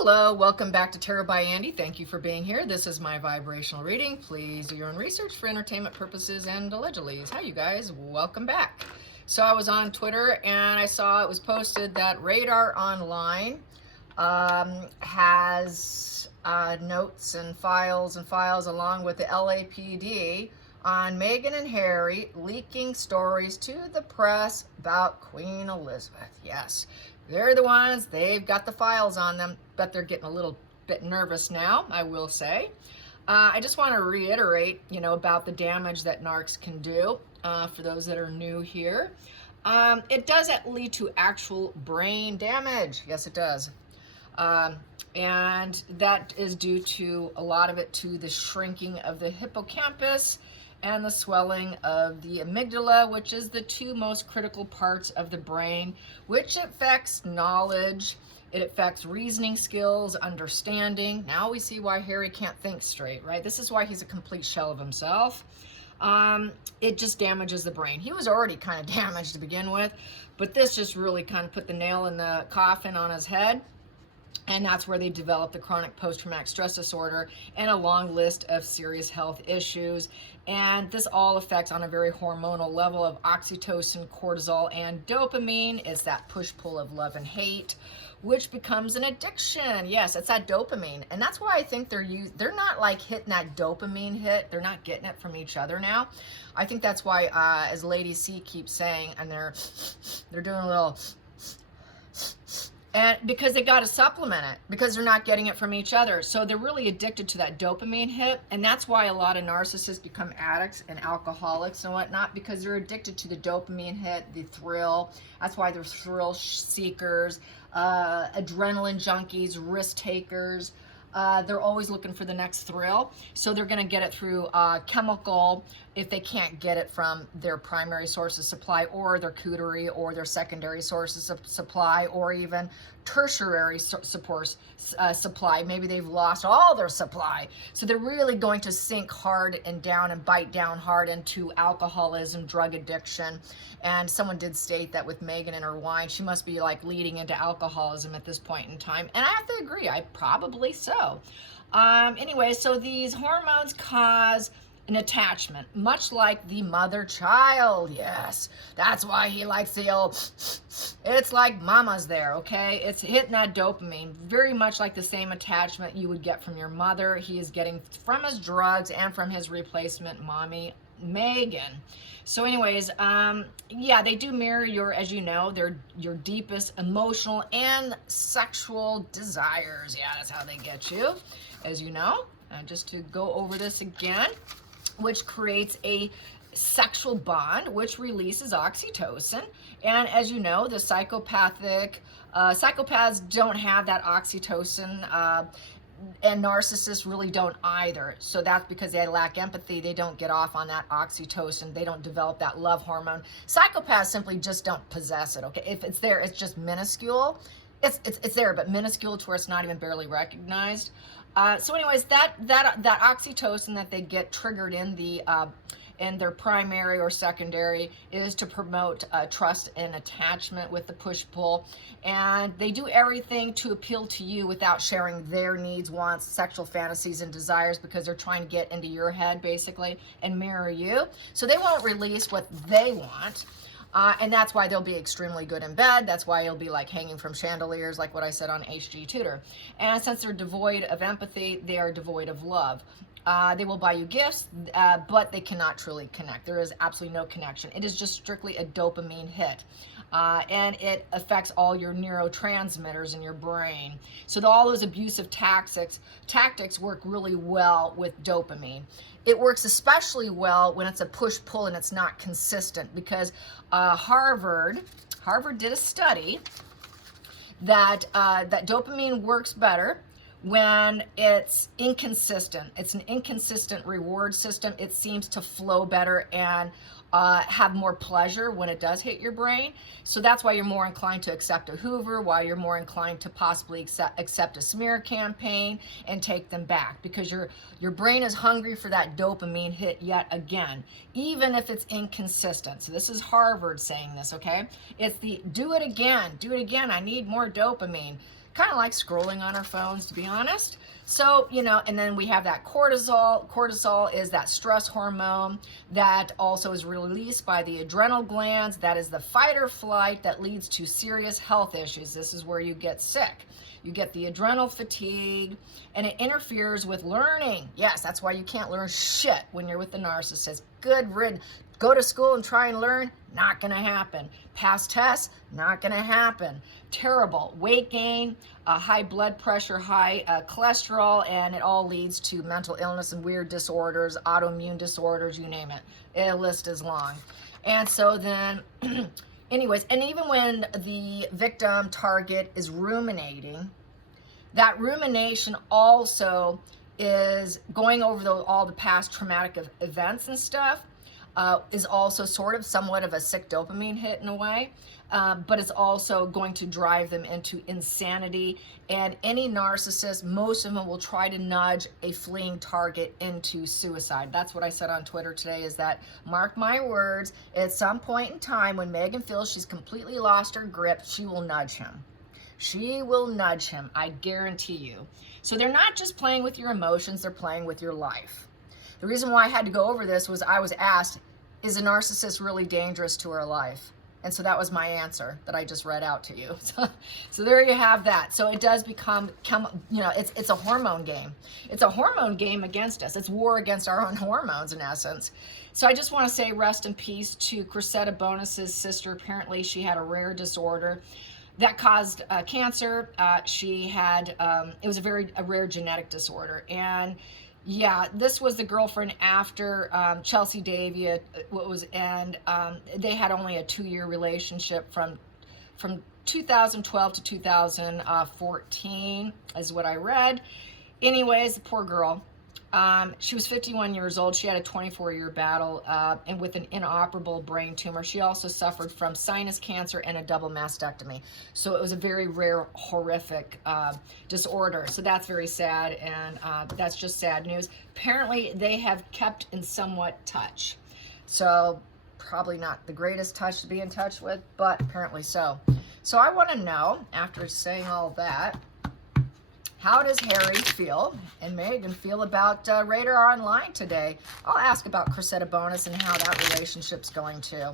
Hello, welcome back to Tarot by Andy. Thank you for being here. This is my vibrational reading. Please do your own research for entertainment purposes and allegedly. Hi, you guys. Welcome back. So I was on Twitter and I saw it was posted that Radar Online has notes and files along with the LAPD on Meghan and Harry leaking stories to the press about Queen Elizabeth. Yes, they're the ones, they've got the files on them, but they're getting a little bit nervous now, I will say. I just want to reiterate, about the damage that narcs can do for those that are new here. It does lead to actual brain damage. Yes, it does. And that is due to a lot of it to the shrinking of the hippocampus and the swelling of the amygdala, which is the two most critical parts of the brain, which affects knowledge, it affects reasoning skills, understanding. Now we see why Harry can't think straight, right? This is why he's a complete shell of himself. It just damages the brain. He was already kind of damaged to begin with, but this just really kind of put the nail in the coffin on his head. And that's where they develop the chronic post-traumatic stress disorder and a long list of serious health issues. And this all affects on a very hormonal level of oxytocin, cortisol, and dopamine. It's that push-pull of love and hate, which becomes an addiction. Yes, it's that dopamine. And that's why I think they're not like hitting that dopamine hit. They're not getting it from each other now. I think that's why, as Lady C keeps saying, and they're doing a little... And because they got to supplement it, because they're not getting it from each other. So they're really addicted to that dopamine hit. And that's why a lot of narcissists become addicts and alcoholics and whatnot, because they're addicted to the dopamine hit, the thrill. That's why they're thrill seekers, adrenaline junkies, risk takers. They're always looking for the next thrill. So they're going to get it through chemical if they can't get it from their primary source of supply or their cootery or their secondary sources of supply or even tertiary supply. Maybe they've lost all their supply. So they're really going to sink hard and down and bite down hard into alcoholism, drug addiction. And someone did state that with Meghan and her wine, she must be like leading into alcoholism at this point in time. And I have to agree, probably so. Anyway, so these hormones cause an attachment, much like the mother-child. Yes, that's why he likes the old, it's like mama's there, okay? It's hitting that dopamine, very much like the same attachment you would get from your mother. He is getting from his drugs and from his replacement mommy, Meghan. So anyways, yeah, they do mirror your, as you know, your deepest emotional and sexual desires. Yeah, that's how they get you, as you know. Just to go over this again, which creates a sexual bond, which releases oxytocin. And as you know, the psychopaths don't have that oxytocin, and narcissists really don't either. So that's because they lack empathy. They don't get off on that oxytocin. They don't develop that love hormone. Psychopaths simply just don't possess it, okay? If it's there, it's just minuscule. It's there, but minuscule to where it's not even barely recognized. So anyways, that oxytocin that they get triggered in their primary or secondary is to promote trust and attachment with the push-pull. And they do everything to appeal to you without sharing their needs, wants, sexual fantasies, and desires, because they're trying to get into your head, basically, and mirror you. So they won't release what they want. And that's why they'll be extremely good in bed. That's why you'll be like hanging from chandeliers, like what I said on HG Tutor. And since they're devoid of empathy, they are devoid of love. They will buy you gifts, but they cannot truly connect. There is absolutely no connection. It is just strictly a dopamine hit. And it affects all your neurotransmitters in your brain. So all those abusive tactics work really well with dopamine. It works especially well when it's a push-pull and it's not consistent, because Harvard did a study that that dopamine works better when it's inconsistent. It's an inconsistent reward system. It seems to flow better and have more pleasure when it does hit your brain. So that's why you're more inclined to accept a Hoover, why you're more inclined to possibly accept a smear campaign and take them back, because your brain is hungry for that dopamine hit yet again, even if it's inconsistent. So this is Harvard saying this, okay? It's the do it again, I need more dopamine. kind of like scrolling on our phones, to be honest. So, you know, and then we have that cortisol. Cortisol is that stress hormone that also is released by the adrenal glands. That is the fight or flight that leads to serious health issues. This is where you get sick. You get the adrenal fatigue, and it interferes with learning. Yes, that's why you can't learn shit when you're with the narcissist. Good riddance. Go to school and try and learn, not gonna happen. Pass tests, not gonna happen. Terrible. Weight gain, high blood pressure, high cholesterol, and it all leads to mental illness and weird disorders, autoimmune disorders, you name it. The list is long. And so then, anyways, and even when the victim target is ruminating, that rumination also is going over all the past traumatic events and stuff. Is also sort of somewhat of a sick dopamine hit in a way, but it's also going to drive them into insanity. And any narcissist, most of them will try to nudge a fleeing target into suicide. That's what I said on Twitter today, is that, mark my words, at some point in time when Megan feels she's completely lost her grip, she will nudge him. She will nudge him, I guarantee you. So they're not just playing with your emotions, they're playing with your life. The reason why I had to go over this was I was asked, is a narcissist really dangerous to our life? And so that was my answer that I just read out to you. So there you have that. So it does become, you know, it's a hormone game. It's a hormone game against us. It's war against our own hormones in essence. So I just want to say rest in peace to Cressida Bonus's sister. Apparently she had a rare disorder that caused cancer. She had, it was a rare genetic disorder. And yeah, this was the girlfriend after Chelsea Davia, and they had only a 2-year relationship from 2012 to 2014, is what I read. Anyways, the poor girl. She was 51 years old. She had a 24-year battle and with an inoperable brain tumor. She also suffered from sinus cancer and a double mastectomy. So it was a very rare, horrific disorder. So that's very sad, and that's just sad news. Apparently, they have kept in somewhat touch. So probably not the greatest touch to be in touch with, but apparently so. So I want to know, after saying all that, how does Harry feel and Megan feel about Radar Online today? I'll ask about Cressida Bonus and how that relationship's going too,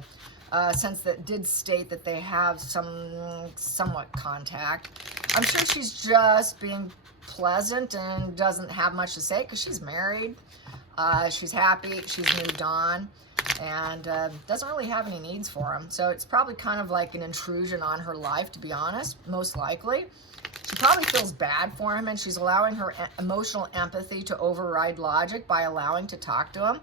since that did state that they have somewhat contact. I'm sure she's just being pleasant and doesn't have much to say because she's married. She's happy. She's moved on and doesn't really have any needs for him. So it's probably kind of like an intrusion on her life, to be honest, most likely. She probably feels bad for him, and she's allowing her emotional empathy to override logic by allowing to talk to him.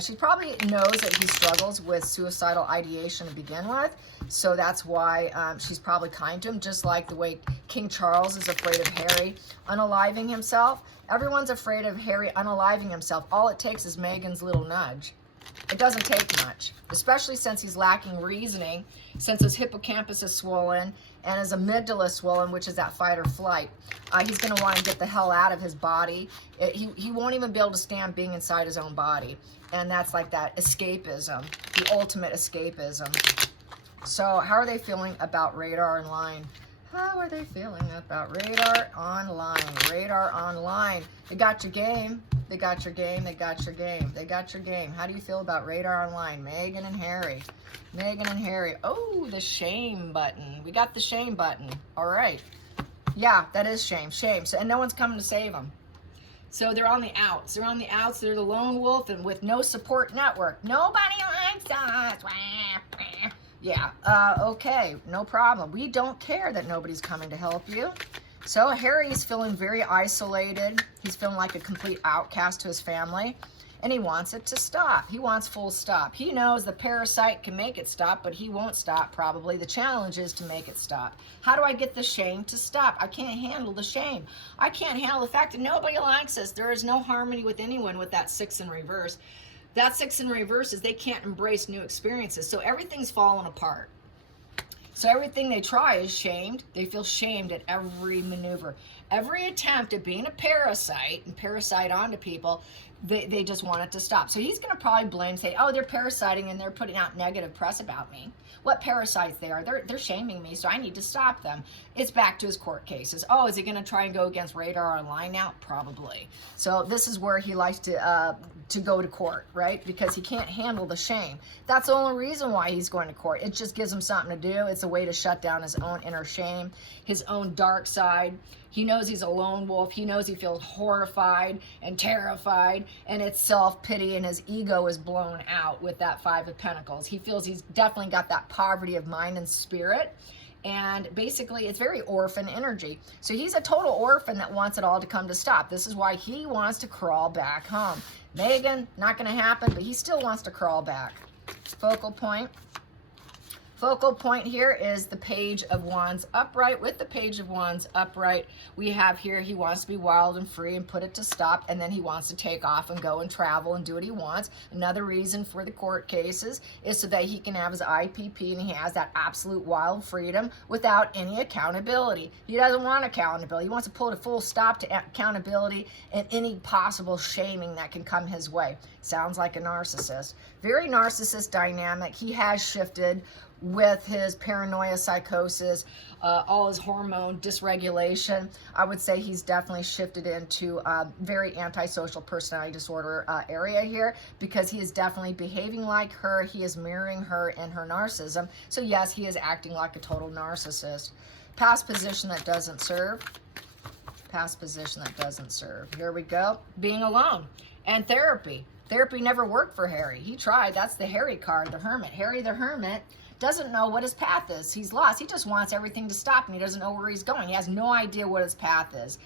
She probably knows that he struggles with suicidal ideation to begin with, so that's why she's probably kind to him, just like the way King Charles is afraid of Harry unaliving himself. Everyone's afraid of Harry unaliving himself. All it takes is Meghan's little nudge. It doesn't take much, especially since he's lacking reasoning, since his hippocampus is swollen and his amygdala is swollen, which is that fight or flight. He's going to want to get the hell out of his body. He won't even be able to stand being inside his own body. And that's like that escapism, the ultimate escapism. So how are they feeling about Radar Online? How are they feeling about Radar Online? Radar Online. They got your game. They got your game. They got your game. They got your game. How do you feel about Radar Online? Megan and Harry. Megan and Harry. Oh, the shame button. We got the shame button. All right. Yeah, that is shame. Shame. So, and no one's coming to save them. So they're on the outs. They're on the outs. They're the lone wolf and with no support network. Nobody likes us. Yeah, okay, no problem. We don't care that nobody's coming to help you. So Harry's feeling very isolated. He's feeling like a complete outcast to his family, and he wants it to stop. He wants full stop. He knows the parasite can make it stop, but he won't stop probably. The challenge is to make it stop. How do I get the shame to stop? I can't handle the shame. I can't handle the fact that nobody likes us. There is no harmony with anyone with that 6 in reverse. That 6 in reverse is they can't embrace new experiences. So everything's falling apart. So everything they try is shamed. They feel shamed at every maneuver. Every attempt at being a parasite and parasite onto people, They just want it to stop. So he's going to probably blame, say, oh, they're parasiting and they're putting out negative press about me. What parasites they are? They're shaming me, so I need to stop them. It's back to his court cases. Oh, is he going to try and go against Radar Online now? Probably. So this is where he likes to go to court, right? Because he can't handle the shame. That's the only reason why he's going to court. It just gives him something to do. It's a way to shut down his own inner shame, his own dark side. He knows he's a lone wolf. He knows he feels horrified and terrified, and it's self-pity, and his ego is blown out with that Five of Pentacles. He feels he's definitely got that poverty of mind and spirit, and basically it's very orphan energy. So he's a total orphan that wants it all to come to stop. This is why he wants to crawl back home. Megan, not going to happen, but he still wants to crawl back. Focal point. Focal point here is the Page of Wands upright. With the Page of Wands upright, we have here he wants to be wild and free and put it to stop, and then he wants to take off and go and travel and do what he wants. Another reason for the court cases is so that he can have his IPP and he has that absolute wild freedom without any accountability. He doesn't want accountability. He wants to pull a full stop to accountability and any possible shaming that can come his way. Sounds like a narcissist. Very narcissist dynamic. He has shifted with his paranoia, psychosis, all his hormone dysregulation. I would say he's definitely shifted into very antisocial personality disorder area here, because he is definitely behaving like her. He is mirroring her in her narcissism. So yes, he is acting like a total narcissist. Past position that doesn't serve. Past position that doesn't serve. Here we go. Being alone and therapy. Therapy never worked for Harry. He tried. That's the Harry card, the Hermit. Harry the Hermit doesn't know what his path is. He's lost. He just wants everything to stop, and he doesn't know where he's going. He has no idea what his path is.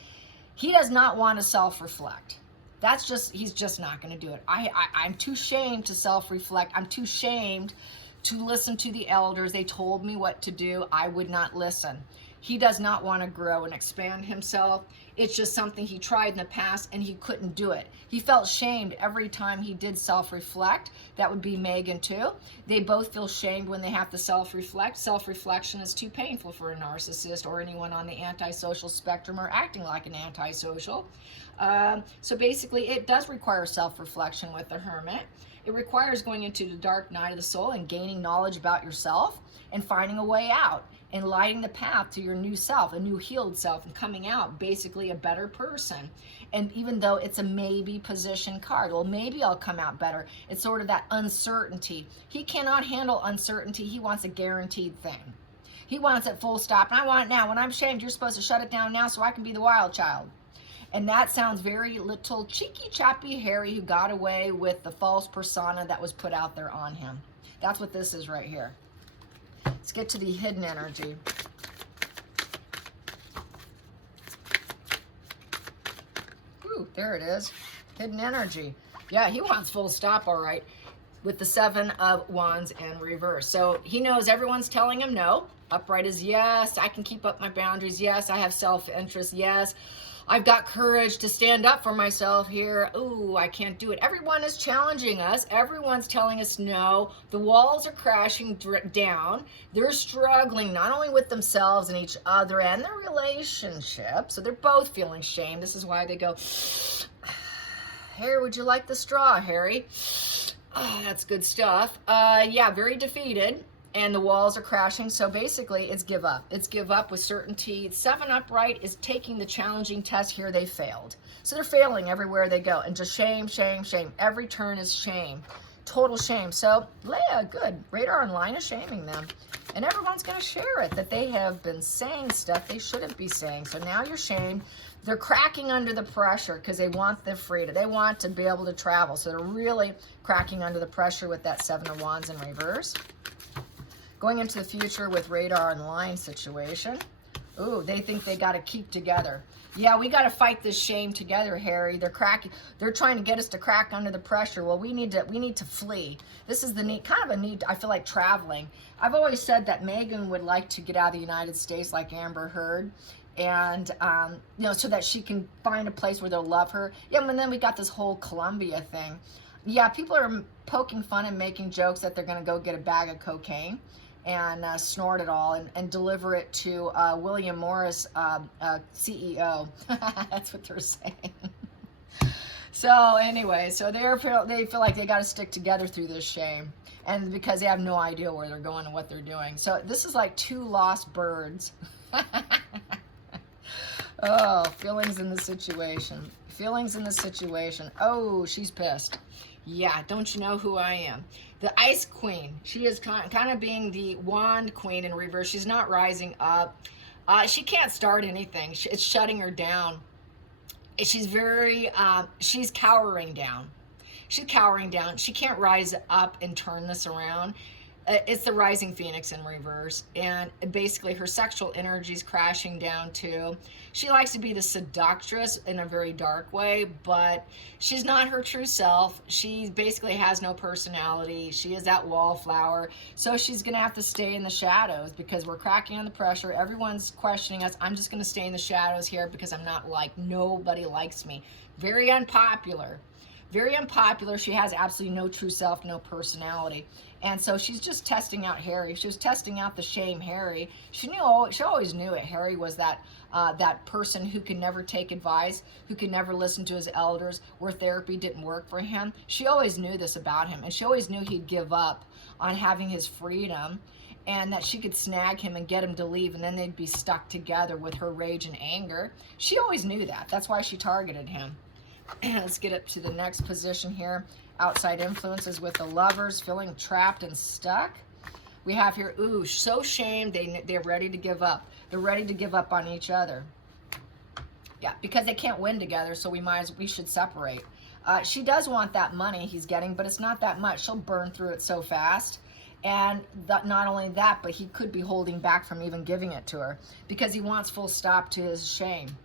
He does not want to self-reflect. That's just, he's just not going to do it. I'm too shamed to self-reflect. I'm too shamed to listen to the elders. They told me what to do. I would not listen. He does not want to grow and expand himself. It's just something he tried in the past and he couldn't do it. He felt shamed every time he did self-reflect. That would be Megan too. They both feel shamed when they have to self-reflect. Self-reflection is too painful for a narcissist or anyone on the antisocial spectrum or acting like an antisocial. So basically it does require self-reflection with the Hermit. It requires going into the dark night of the soul and gaining knowledge about yourself and finding a way out and lighting the path to your new self, a new healed self, and coming out basically a better person. And even though it's a maybe position card, well, maybe I'll come out better. It's sort of that uncertainty. He cannot handle uncertainty. He wants a guaranteed thing. He wants it full stop, and I want it now. When I'm shamed, you're supposed to shut it down now so I can be the wild child. And that sounds very little cheeky, choppy Harry who got away with the false persona that was put out there on him. That's what this is right here. Let's get to the hidden energy. Ooh, there it is. Hidden energy. Yeah, he wants full stop, all right, with the Seven of Wands in reverse. So he knows everyone's telling him no. Upright is yes, I can keep up my boundaries. Yes, I have self-interest. Yes, I've got courage to stand up for myself here. Ooh, I can't do it. Everyone is challenging us. Everyone's telling us no. The walls are crashing down. They're struggling not only with themselves and each other and their relationship. So they're both feeling shame. This is why they go, Harry, would you like the straw, Harry? Oh, that's good stuff. Yeah, very defeated. And the walls are crashing. So basically it's give up. It's give up with certainty. Seven upright is taking the challenging test here. They failed. So they're failing everywhere they go. And just shame, shame, shame. Every turn is shame. Total shame. So Leah, good. Radar Online is shaming them. And everyone's going to share it, that they have been saying stuff they shouldn't be saying. So now you're shamed. They're cracking under the pressure because they want the freedom. They want to be able to travel. So they're really cracking under the pressure with that Seven of Wands in reverse. Going into the future with Radar Online situation. Ooh, they think they got to keep together. Yeah, we got to fight this shame together, Harry. They're cracking. They're trying to get us to crack under the pressure. Well, we need to flee. This is the need, kind of a need. I feel like traveling. I've always said that Megan would like to get out of the United States like Amber Heard, and you know, so that she can find a place where they'll love her. Yeah, and then we got this whole Colombia thing. Yeah, people are poking fun and making jokes that they're going to go get a bag of cocaine and snort it all and deliver it to William Morris, CEO. That's what they're saying. So anyway, so they feel like they got to stick together through this shame, and because they have no idea where they're going and what they're doing. So this is like two lost birds. Oh, feelings in the situation. Feelings in the situation. Oh, she's pissed. Yeah, don't you know who I am? The Ice Queen. She is kind of being the Wand Queen in reverse. She's not rising up. She can't start anything. It's shutting her down. She's she's cowering down. She's cowering down. She can't rise up and turn this around. It's the rising phoenix in reverse, and basically her sexual energy is crashing down too. She likes to be the seductress in a very dark way, but she's not her true self. She basically has no personality. She is that wallflower, so she's gonna have to stay in the shadows because we're cracking under the pressure. Everyone's questioning us. I'm just gonna stay in the shadows here because I'm not liked. Nobody likes me. Very unpopular. Very unpopular. She has absolutely no true self, no personality. And so she's just testing out Harry. She was testing out the shame Harry. She always knew it. Harry was that person who could never take advice, who could never listen to his elders, where therapy didn't work for him. She always knew this about him, and she always knew he'd give up on having his freedom, and that she could snag him and get him to leave, and then they'd be stuck together with her rage and anger. She always knew that. That's why she targeted him. Let's get up to the next position here. Outside influences with the Lovers, feeling trapped and stuck. We have here, ooh, so shamed, they're ready to give up. They're ready to give up on each other. Yeah, because they can't win together, so we should separate. She does want that money he's getting, but it's not that much. She'll burn through it so fast. And not only that, but he could be holding back from even giving it to her because he wants full stop to his shame.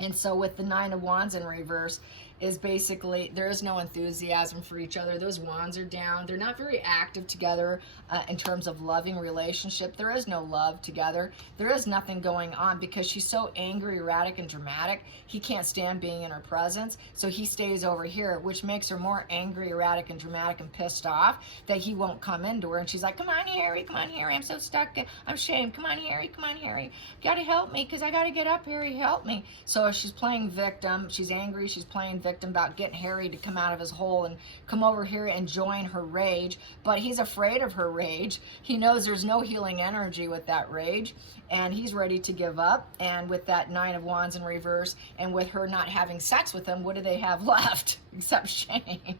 And so with the Nine of Wands in reverse is basically there is no enthusiasm for each other. Those wands are down. They're not very active together in terms of loving relationship. There is no love together. There is nothing going on because she's so angry, erratic, and dramatic. He can't stand being in her presence, so he stays over here, which makes her more angry, erratic, and dramatic and pissed off that he won't come into her. And she's like, come on, Harry, I'm so stuck. I'm shamed. Come on, Harry, you gotta help me because I gotta get up, Harry, help me. So she's playing victim. She's angry. She's playing victim about getting Harry to come out of his hole and come over here and join her rage, but he's afraid of her rage. He knows there's no healing energy with that rage, and he's ready to give up. And with that Nine of Wands in reverse, and with her not having sex with him, what do they have left except shame? They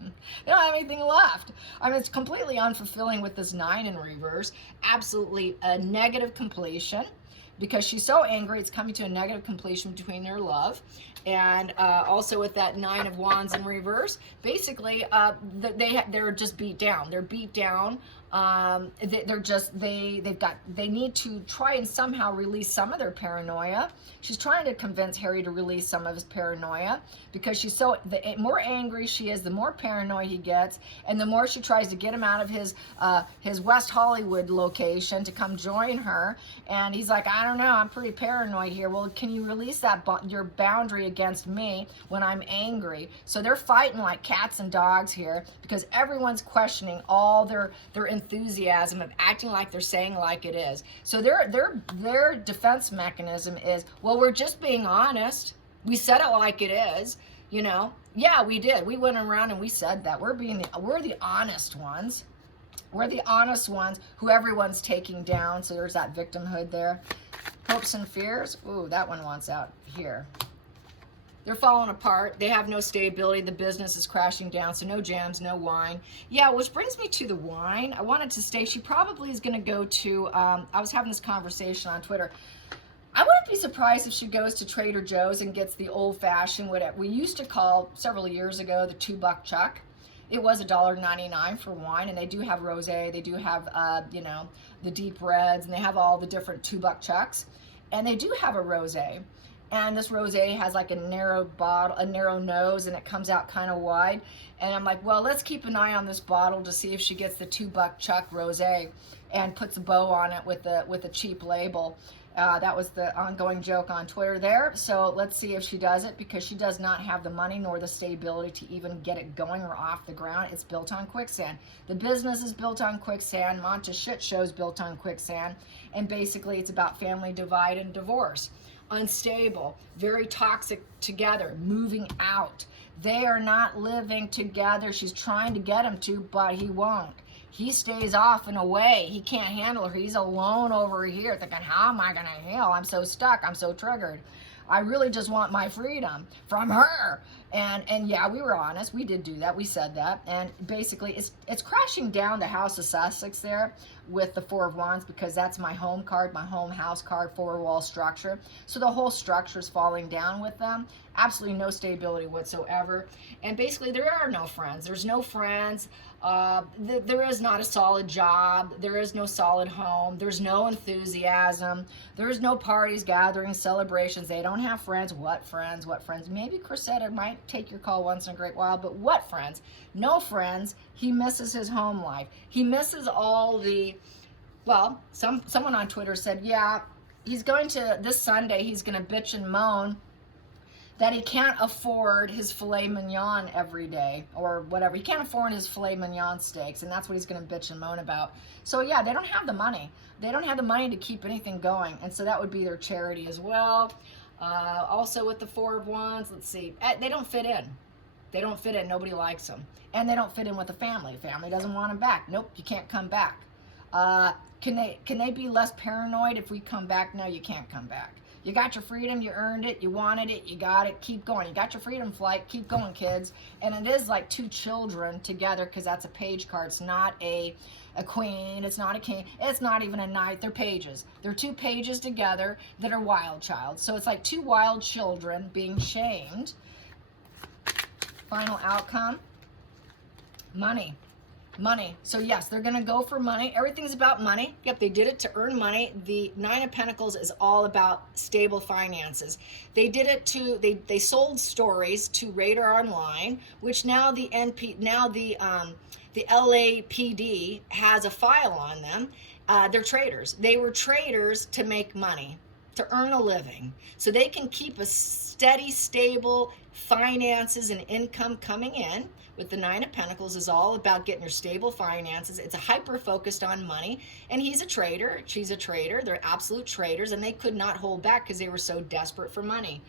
don't have anything left. I mean, it's completely unfulfilling with this 9 in reverse. Absolutely a negative completion. Because she's so angry, it's coming to a negative completion between their love. And also with that 9 of Wands in reverse, basically they're just beat down. They're beat down. They need to try and somehow release some of their paranoia. She's trying to convince Harry to release some of his paranoia because she's so, the more angry she is, the more paranoid he gets, and the more she tries to get him out of his West Hollywood location to come join her. And he's like, I don't know, I'm pretty paranoid here. Well, can you release that your boundary against me when I'm angry? So they're fighting like cats and dogs here because everyone's questioning all their enthusiasm of acting like they're saying like it is. So their defense mechanism is, well, we're just being honest. We said it like it is, you know. Yeah, we did. We went around and we said that. We're the honest ones. We're the honest ones who everyone's taking down. So there's that victimhood there. Hopes and fears. Ooh, that one wants out here. They're falling apart. They have no stability. The business is crashing down. So no jams, no wine. Yeah, which brings me to the wine. I wanted to stay. She probably is going to go to, I was having this conversation on Twitter. I wouldn't be surprised if she goes to Trader Joe's and gets the old-fashioned, what we used to call several years ago, the $2 chuck. It was $1.99 for wine, and they do have rosé. They do have, you know, the deep reds, and they have all the different $2 chucks. And they do have a rosé. And this rosé has like a narrow bottle, a narrow nose, and it comes out kind of wide. And I'm like, well, let's keep an eye on this bottle to see if she gets the $2 chuck rosé and puts a bow on it with a cheap label. That was the ongoing joke on Twitter there. So let's see if she does it, because she does not have the money nor the stability to even get it going or off the ground. It's built on quicksand. The business is built on quicksand. Monta Shit Show's built on quicksand. And basically it's about family divide and divorce. Unstable, very toxic together, moving out. They are not living together. She's trying to get him to, but he won't. He stays off and away. He can't handle her. He's alone over here thinking, how am I going to heal? I'm so stuck. I'm so triggered. I really just want my freedom from her. And yeah, we were honest. We did do that. We said that. And basically, it's crashing down the House of Sussex there with the Four of Wands, because that's my home card, my home house card, four-wall structure. So the whole structure is falling down with them. Absolutely no stability whatsoever. And basically, there are no friends. There's no friends. There is not a solid job. There is no solid home. There's no enthusiasm. There's no parties, gatherings, celebrations. They don't have friends. What friends? What friends? Maybe Cressida might take your call once in a great while, but what friends? No friends. He misses his home life. He misses all the, well, someone on Twitter said, yeah, he's going to, this Sunday, he's going to bitch and moan that he can't afford his filet mignon every day or whatever. He can't afford his filet mignon steaks, and that's what he's going to bitch and moan about. So yeah, they don't have the money. They don't have the money to keep anything going, and so that would be their charity as well. Also with the Four of Wands, let's see, they don't fit in. They don't fit in. Nobody likes them. And they don't fit in with the family. Family doesn't want them back. Nope, you can't come back. Can they be less paranoid if we come back? No, you can't come back. You got your freedom, you earned it, you wanted it, you got it, keep going. You got your freedom flight, keep going, kids. And it is like two children together, because that's a page card. It's not a queen, it's not a king, it's not even a knight. They're pages. They're two pages together that are wild child. So it's like two wild children being shamed. Final outcome, money. Money. So yes, they're going to go for money. Everything's about money. Yep, they did it to earn money. The Nine of Pentacles is all about stable finances. They did it to, they sold stories to Radar Online, which now the LAPD has a file on them. They're traders. They were traders to make money, to earn a living, so they can keep a steady, stable finances and income coming in. With the Nine of Pentacles is all about getting your stable finances. It's a hyper focused on money, and he's a trader, she's a trader. They're absolute traders, and they could not hold back because they were so desperate for money.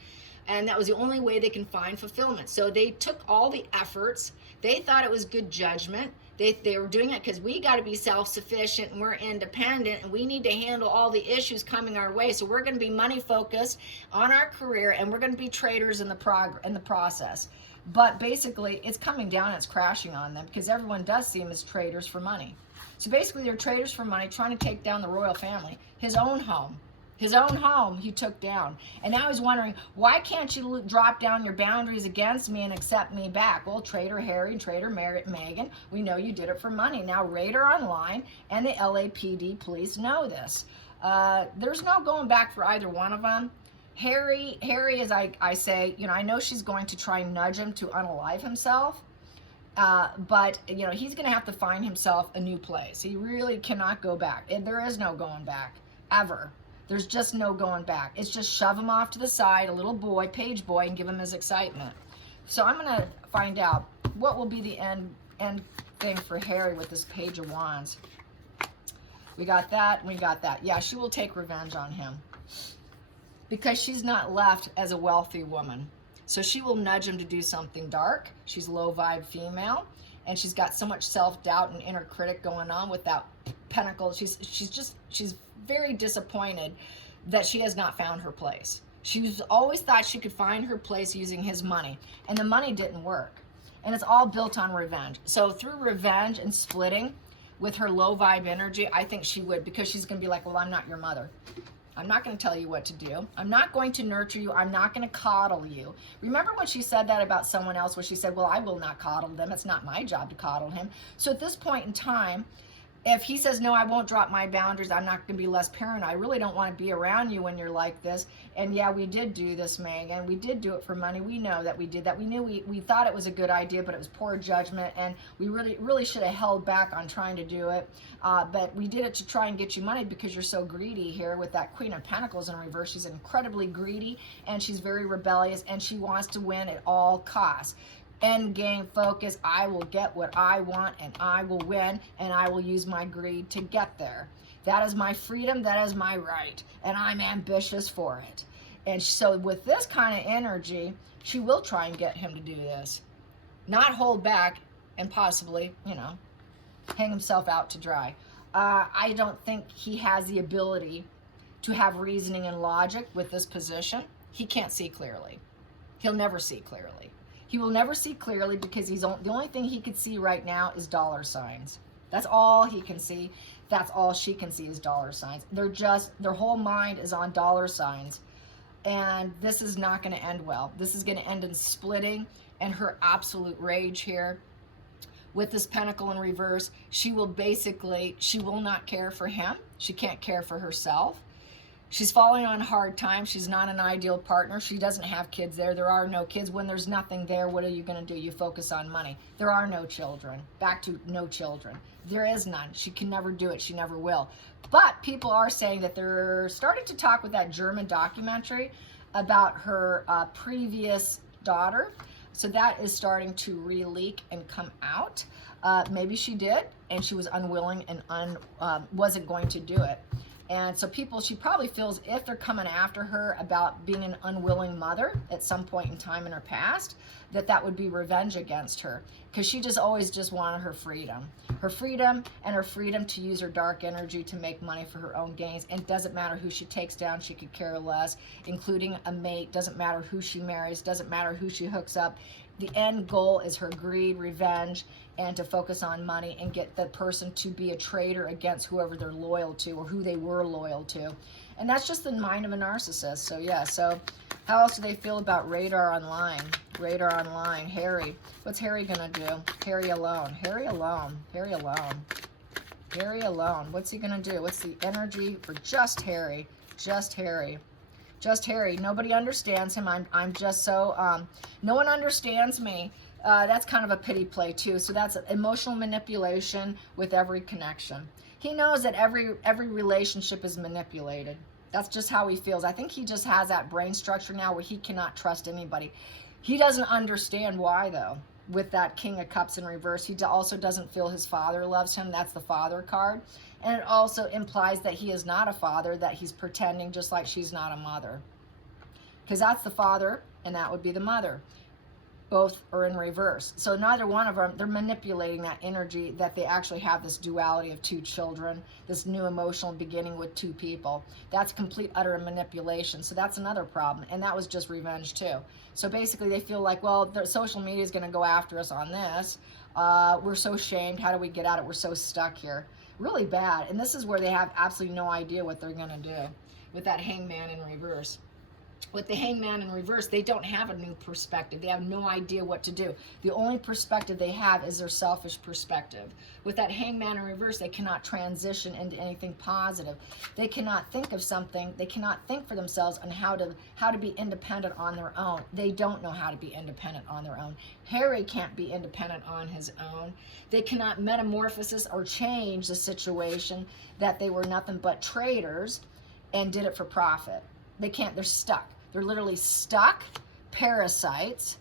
And that was the only way they can find fulfillment. So they took all the efforts. They thought it was good judgment. They were doing it because we got to be self-sufficient and we're independent and we need to handle all the issues coming our way. So we're going to be money focused on our career, and we're going to be traders in the process. But basically, it's coming down and it's crashing on them because everyone does see them as traders for money. So basically, they're traders for money trying to take down the royal family. His own home he took down. And now he's wondering, why can't you drop down your boundaries against me and accept me back? Well, Trader Harry and Trader Meghan, we know you did it for money. Now Radar Online and the LAPD police know this. There's no going back for either one of them. Harry, as I say, I know she's going to try and nudge him to unalive himself. But, he's going to have to find himself a new place. He really cannot go back. And there is no going back, ever. There's just no going back. It's just shove him off to the side, a little boy, page boy, and give him his excitement. So I'm going to find out what will be the end thing for Harry with this Page of Wands. We got that, and we got that. Yeah, she will take revenge on him, because she's not left as a wealthy woman. So she will nudge him to do something dark. She's a low vibe female, and she's got so much self-doubt and inner critic going on with that pentacle. She's very disappointed that she has not found her place. She's always thought she could find her place using his money, and the money didn't work. And it's all built on revenge. So through revenge and splitting with her low vibe energy, I think she would, because she's going to be like, well, I'm not your mother. I'm not going to tell you what to do. I'm not going to nurture you. I'm not going to coddle you. Remember when she said that about someone else, where she said, well, I will not coddle them. It's not my job to coddle him. So at this point in time, if he says, no, I won't drop my boundaries, I'm not going to be less paranoid. I really don't want to be around you when you're like this. And yeah, we did do this, Megan. We did do it for money. We know that we did that. We knew we thought it was a good idea, but it was poor judgment. And we really should have held back on trying to do it. But we did it to try and get you money because you're so greedy here with that Queen of Pentacles in reverse. She's incredibly greedy, and she's very rebellious, and she wants to win at all costs. End game focus. I will get what I want, and I will win, and I will use my greed to get there. That is my freedom. That is my right, and I'm ambitious for it. And so with this kind of energy, she will try and get him to do this. Not hold back and possibly, hang himself out to dry. I don't think he has the ability to have reasoning and logic with this position. He can't see clearly. He'll never see clearly. He will never see clearly because the only thing he could see right now is dollar signs. That's all he can see. That's all she can see is dollar signs. Their whole mind is on dollar signs. And this is not going to end well. This is going to end in splitting and her absolute rage here. With this pentacle in reverse, she will not care for him. She can't care for herself. She's falling on hard times. She's not an ideal partner. She doesn't have kids there. There are no kids. When there's nothing there, what are you going to do? You focus on money. There are no children. Back to no children. There is none. She can never do it. She never will. But people are saying that they're starting to talk with that German documentary about her previous daughter. So that is starting to re-leak and come out. Maybe she did, and she was unwilling and wasn't going to do it. And so she probably feels if they're coming after her about being an unwilling mother at some point in time in her past, that would be revenge against her. Because she always wanted her freedom. Her freedom and her freedom to use her dark energy to make money for her own gains. And it doesn't matter who she takes down, she could care less, including a mate. Doesn't matter who she marries, doesn't matter who she hooks up. The end goal is her greed, revenge, and to focus on money and get the person to be a traitor against whoever they're loyal to or who they were loyal to. And that's just the mind of a narcissist. So yeah, so how else do they feel about Radar Online? Radar Online, Harry. What's Harry gonna do? Harry alone. Harry alone. Harry alone. Harry alone. What's he gonna do? What's the energy for just Harry? Just Harry. Just Harry. Nobody understands him. I'm just so, no one understands me. That's kind of a pity play too. So that's emotional manipulation with every connection. He knows that every relationship is manipulated. That's just how he feels. I think he just has that brain structure now where he cannot trust anybody. He doesn't understand why though. With that King of Cups in reverse, he also doesn't feel his father loves him. That's the father card. And it also implies that he is not a father, that he's pretending just like she's not a mother. Because that's the father and that would be the mother. Both are in reverse. So neither one of them, they're manipulating that energy that they actually have this duality of two children, this new emotional beginning with two people. That's complete, utter manipulation. So that's another problem. And that was just revenge too. So basically they feel like, well, the social media is going to go after us on this. We're so shamed. How do we get out of it? We're so stuck here. Really bad. And this is where they have absolutely no idea what they're going to do with that Hangman in reverse. With the Hangman in reverse, they don't have a new perspective. They have no idea what to do. The only perspective they have is their selfish perspective. With that Hangman in reverse, they cannot transition into anything positive. They cannot think of something. They cannot think for themselves on how to be independent on their own. They don't know how to be independent on their own. Harry can't be independent on his own. They cannot metamorphosis or change the situation that they were nothing but traders and did it for profit. They can't. They're stuck. They're literally stuck parasites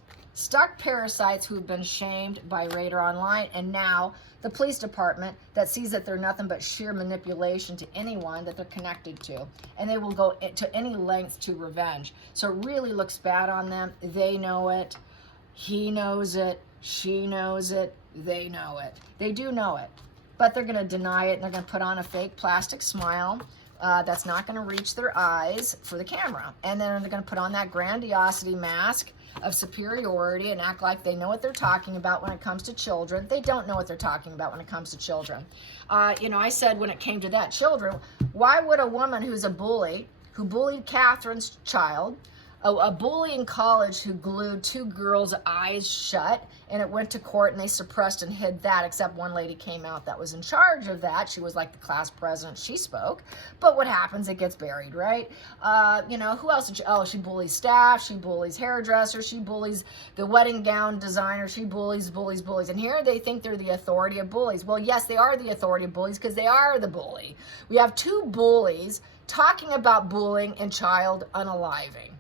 who've been shamed by Radar Online, and now the police department that sees that they're nothing but sheer manipulation to anyone that they're connected to, and they will go to any lengths to revenge. So it really looks bad on them. They know it. He knows it. She knows it. They know it. They do know it, but they're going to deny it, and they're going to put on a fake plastic smile. That's not going to reach their eyes for the camera. And then they're going to put on that grandiosity mask of superiority and act like they know what they're talking about when it comes to children. They don't know what they're talking about when it comes to children. I said when it came to that children, why would a woman who's a bully, who bullied Catherine's child, a bully in college who glued two girls' eyes shut, and it went to court and they suppressed and hid that, except one lady came out that was in charge of that. She was like the class president. She spoke. But what happens? It gets buried, right? Who else did she bullies staff. She bullies hairdressers. She bullies the wedding gown designer. She bullies. And here they think they're the authority of bullies. Well, yes, they are the authority of bullies because they are the bully. We have two bullies talking about bullying and child unaliving.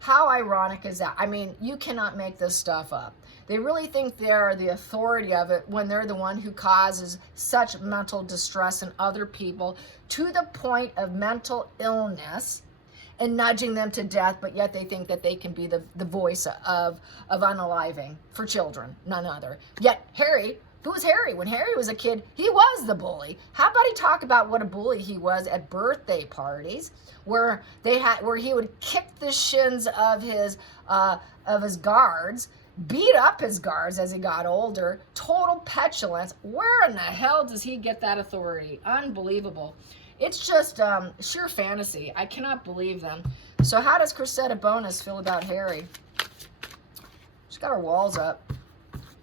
How ironic is that? I mean, you cannot make this stuff up. They really think they're the authority of it when they're the one who causes such mental distress in other people to the point of mental illness and nudging them to death, but yet they think that they can be the voice of unaliving for children, none other. Yet Harry, who was Harry? When Harry was a kid, he was the bully. How about he talk about what a bully he was at birthday parties, where he would kick the shins of his guards, beat up his guards as he got older, total petulance. Where in the hell does he get that authority? Unbelievable. It's just sheer fantasy. I cannot believe them. So how does Cressida Bonus feel about Harry? She's got her walls up.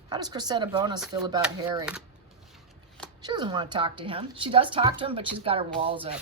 How does Cressida Bonus feel about Harry? She doesn't want to talk to him. She does talk to him, but she's got her walls up.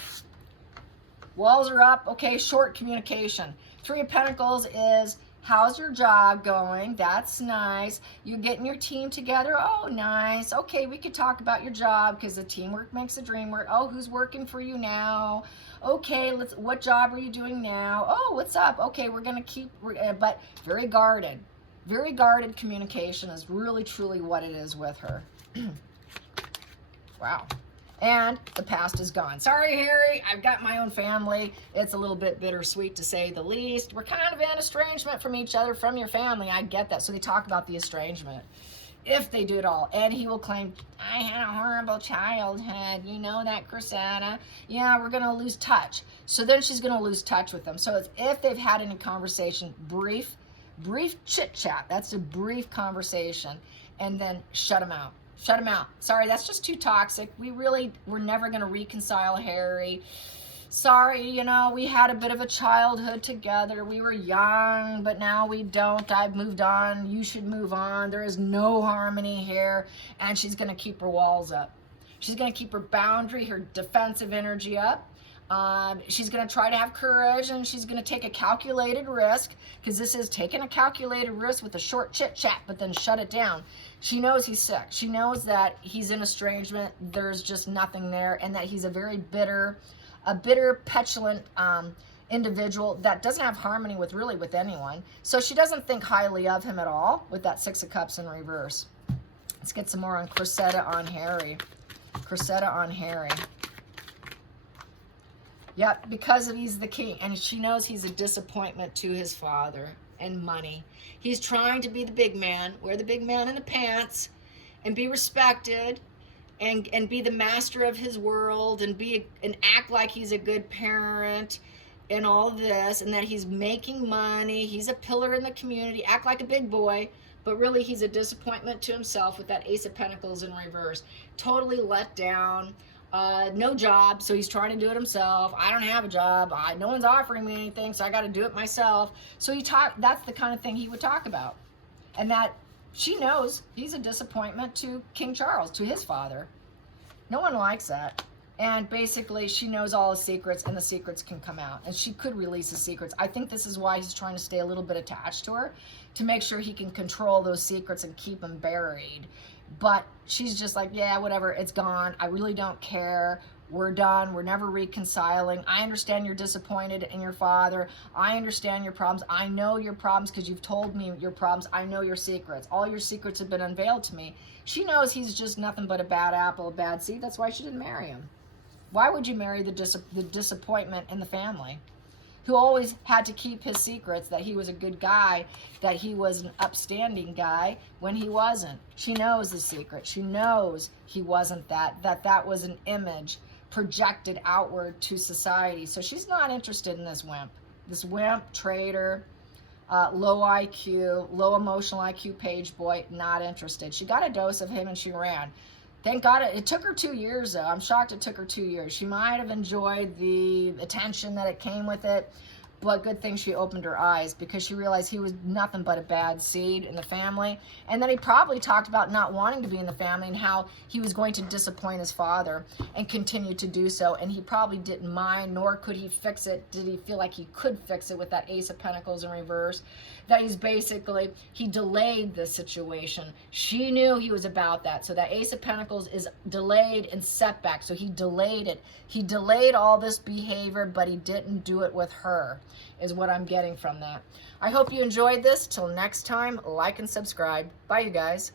Walls are up. Okay, short communication. Three of Pentacles is, how's your job going? That's nice. You getting your team together? Oh, nice. Okay, we could talk about your job because the teamwork makes the dream work. Oh, who's working for you now? Okay, what job are you doing now? Oh, what's up? Okay, we're going to keep, but very guarded. Very guarded communication is really, truly what it is with her. Wow. And the past is gone. Sorry, Harry, I've got my own family. It's a little bit bittersweet, to say the least. We're kind of in estrangement from each other, from your family. I get that. So they talk about the estrangement, if they do it all. And he will claim, I had a horrible childhood. You know that, Cressida? Yeah, we're going to lose touch. So then she's going to lose touch with them. So it's if they've had any conversation, brief chit chat. That's a brief conversation, and then shut him out. Shut him out. Sorry, that's just too toxic. We're never going to reconcile, Harry. Sorry, you know, we had a bit of a childhood together. We were young, but now we don't. I've moved on. You should move on. There is no harmony here. And she's going to keep her walls up. She's going to keep her boundary, her defensive energy up. She's going to try to have courage, and she's going to take a calculated risk, because this is taking a calculated risk with a short chit chat, but then shut it down. She knows he's sick. She knows that he's in estrangement. There's just nothing there, and that he's a very bitter, petulant individual that doesn't have harmony with anyone. So she doesn't think highly of him at all with that Six of Cups in reverse. Let's get some more on Cressida on Harry. Cressida on Harry. Yep, because he's the king, and she knows he's a disappointment to his father and money. He's trying to be the big man, wear the big man in the pants, and be respected, and be the master of his world, and act like he's a good parent, and all this, and that he's making money. He's a pillar in the community, act like a big boy, but really he's a disappointment to himself with that Ace of Pentacles in reverse. Totally let down. No job, so he's trying to do it himself. I don't have a job. No one's offering me anything, so I got to do it myself. So that's the kind of thing he would talk about. And that she knows he's a disappointment to King Charles, to his father. No one likes that. And basically, she knows all his secrets, and the secrets can come out. And she could release his secrets. I think this is why he's trying to stay a little bit attached to her, to make sure he can control those secrets and keep them buried. But she's just like, yeah, whatever, it's gone. I really don't care. We're done. We're never reconciling. I understand you're disappointed in your father. I understand your problems. I know your problems because you've told me your problems. I know your secrets. All your secrets have been unveiled to me. She knows he's just nothing but a bad apple, a bad seed. That's why she didn't marry him. Why would you marry the disappointment in the family, who always had to keep his secrets, that he was a good guy, that he was an upstanding guy, when he wasn't? She knows the secret. She knows he wasn't that was an image projected outward to society. So she's not interested in this wimp. This wimp, traitor, low IQ, low emotional IQ page boy, not interested. She got a dose of him and she ran. Thank God it took her 2 years, though. I'm shocked it took her 2 years. She might have enjoyed the attention that it came with it, but good thing she opened her eyes, because she realized he was nothing but a bad seed in the family. And then he probably talked about not wanting to be in the family and how he was going to disappoint his father and continue to do so. And he probably didn't mind, nor could he fix it. Did he feel like he could fix it with that Ace of Pentacles in reverse? That he delayed the situation. She knew he was about that. So that Ace of Pentacles is delayed and setback. So he delayed it. He delayed all this behavior, but he didn't do it with her, is what I'm getting from that. I hope you enjoyed this. Till next time, like and subscribe. Bye, you guys.